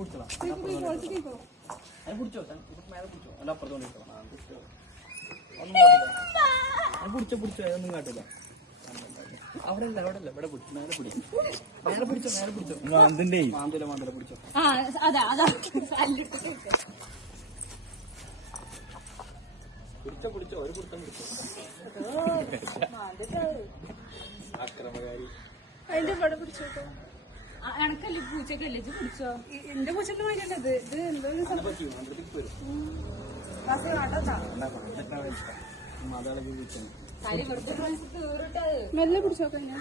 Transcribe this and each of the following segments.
പിടിച്ചോ മേലെ പിടിച്ചോ അല്ല അപ്പുറത്തോണ്ട് പിടിച്ചോ പിടിച്ചോ അതൊന്നും കാട്ടില്ല അവിടെ അല്ല ഇവിടെ പിടിച്ചു മേലെ പിടിച്ചോ മാന്തല പിടിച്ചോ പിടിച്ചോ ഒരു പിടുത്തം പിടിച്ചോ അക്രമകാരി അതിന്റെ പടം പിടിച്ചോട്ടോ എനക്കല്ലേ പൂച്ചക്കല്ലേ പിടിച്ചോ എന്റെ പൂച്ചക്ക് വേണ്ടിയത് ഇത് എന്തോ മെല്ലെ പിടിച്ചോക്കെ ഞാൻ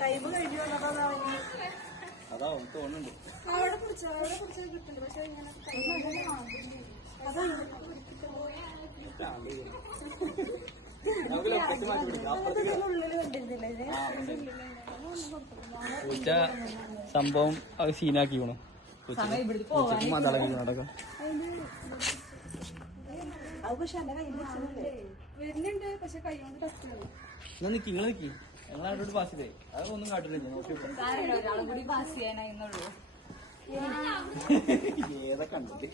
ടൈം കഴിഞ്ഞു അതാ തോന്നുന്നുണ്ട് അവിടെ പിടിച്ചോ കിട്ടുന്നുണ്ട് പക്ഷെ ഇങ്ങനെ പൂച്ച സംഭവം സീനാക്കി വേണം നടക്കാം വരുന്നുണ്ട് പക്ഷെ കൈ കൊണ്ട് ടച്ച് നിങ്ങൾ നിക്കി ഞങ്ങളോട് പാസ് ചെയ്തേ അതൊന്നും കാട്ടില്ല ഒരാളും കൂടി പാസ് ചെയ്യാനായിരുന്നുള്ളൂ ഏതൊക്കെ കണ്ടിട്ട്